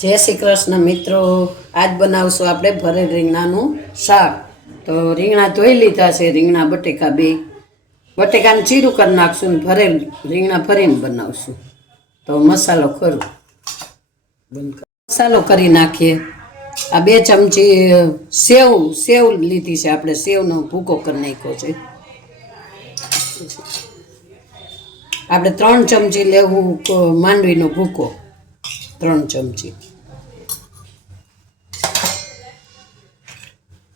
જય શ્રી કૃષ્ણ મિત્રો. આજ બનાવશું આપણે ભરેલ રીંગણાનું શાક. તો રીંગણા ધોઈ લીધા છે, રીંગણા બટેકા બે. બટેકાને ચીરું કરી નાખશું ને ભરેલ રીંગણા ભરીને બનાવશું. તો મસાલો ખરું. મસાલો કરી નાખીએ. આ બે ચમચી સેવ સેવ લીધી છે. આપણે સેવનો ભૂકો કરી નાખ્યો છે. આપણે ત્રણ ચમચી લેવું માંડવીનો ભૂકો. ત્રણ ચમચી.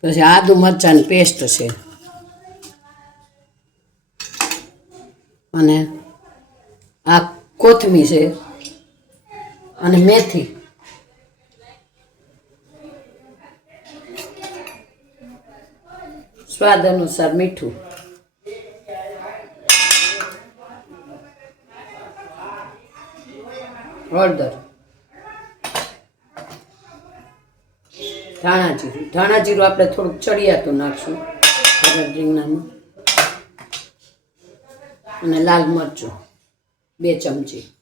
પછી આદુ મરચાંની પેસ્ટ છે. અને આ કોથમી છે. અને મેથી. સ્વાદ અનુસાર મીઠું. હળદર ધાણા જીરું ધાણા જીરું આપણે થોડુંક ચડિયાતું નાખશું. ભરેલ રીંગણામાં અને લાલ મરચું. બે ચમચી.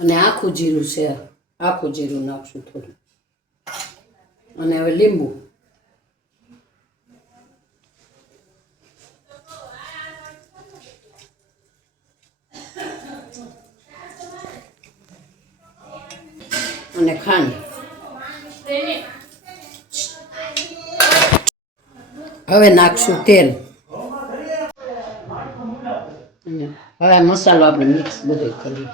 અને આખું જીરું છે. આખું જીરું નાખશું થોડું. અને હવે લીંબુ. અને ખાંડ. હવે નાખશું તેલ. હવે મસાલો આપણે મિક્સ બધો કરીએ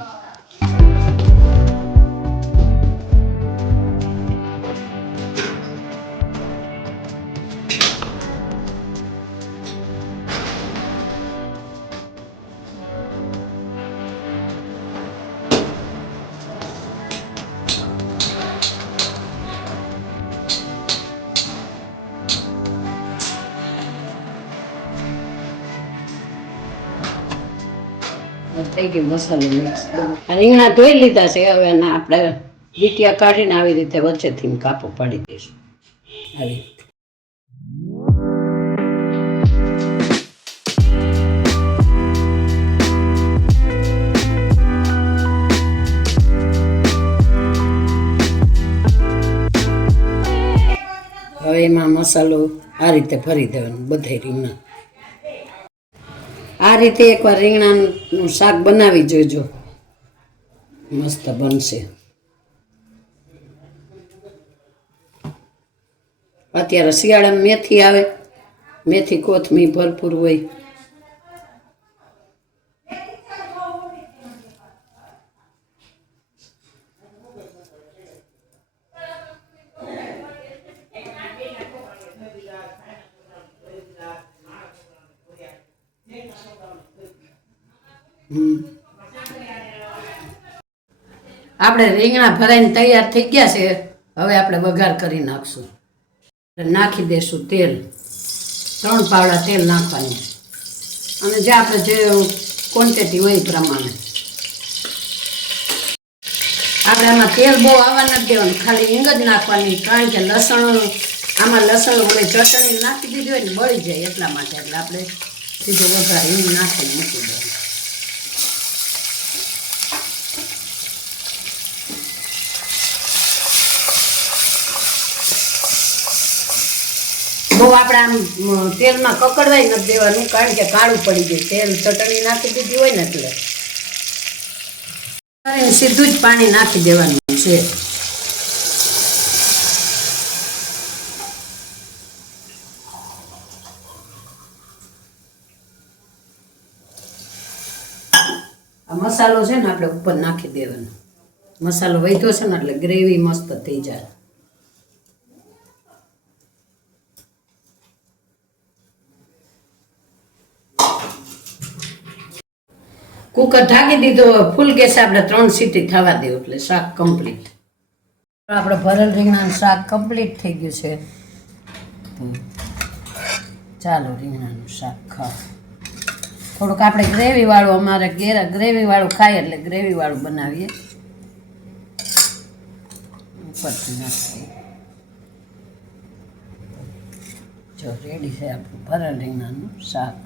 થઈ ગયું મસાલો મિક્સ અને રીંગણા ધોઈ લીધા છે, હવે એના આપણે વીટિયા કાઢીને આવી રીતે વચ્ચેથી કાપો પાડી દઈશું. હવે એમાં મસાલો આ રીતે ભરી દેવાનો, બધે રીંગણા આ રીતે એકવાર રીંગણાનું શાક બનાવી જોજો. મસ્ત બનશે. અત્યારે શિયાળામાં મેથી આવે. મેથી કોથમી ભરપૂર હોય. આપણે રીંગણા ભરાઈને તૈયાર થઈ ગયા છે. હવે આપણે વઘાર કરી નાખશું. નાખી દેશું તેલ. ત્રણ પાવડા તેલ નાખવાનું. અને જે આપણે જે ક્વોન્ટિટી હોય એ પ્રમાણે. આપણે આમાં તેલ બહુ આવવા નથી દેવાનું. ખાલી હિંગ જ નાખવાની. કારણ કે લસણ, આમાં લસણ હવે ચટણી નાખી દીધી હોય ને બળી જાય એટલા માટે. એટલે આપણે સીધો વઘાર હિંગ નાખીને મૂકી દેવાનું. બહુ આપણે આમ તેલમાં કકડવાય નથી દેવાનું, કારણ કે કાળું પડી જાય તેલ ચટણી નાખી દીધી હોય ને એટલે. સીધું જ પાણી નાખી દેવાનું છે. આ મસાલો છે ને આપણે ઉપર નાખી દેવાનો. મસાલો વધ્યો છે ને એટલે ગ્રેવી મસ્ત થઈ જાય. કુકર ઢાંકી દીધો ફૂલ ગેસ આપણે ત્રણ સીટી થવા દેવું એટલે શાક કમ્પ્લીટ આપણે ભરેલ રીંગણાનું શાક કમ્પ્લીટ થઈ ગયું છે. ચાલો રીંગણાનું શાક ખાવ થોડુંક આપણે ગ્રેવીવાળું, અમારે ઘેર ગ્રેવીવાળું ખાય એટલે ગ્રેવીવાળું બનાવીએ. ઉપરથી નાખીએ. જો રેડી છે આપણું ભરેલ રીંગણાનું શાક.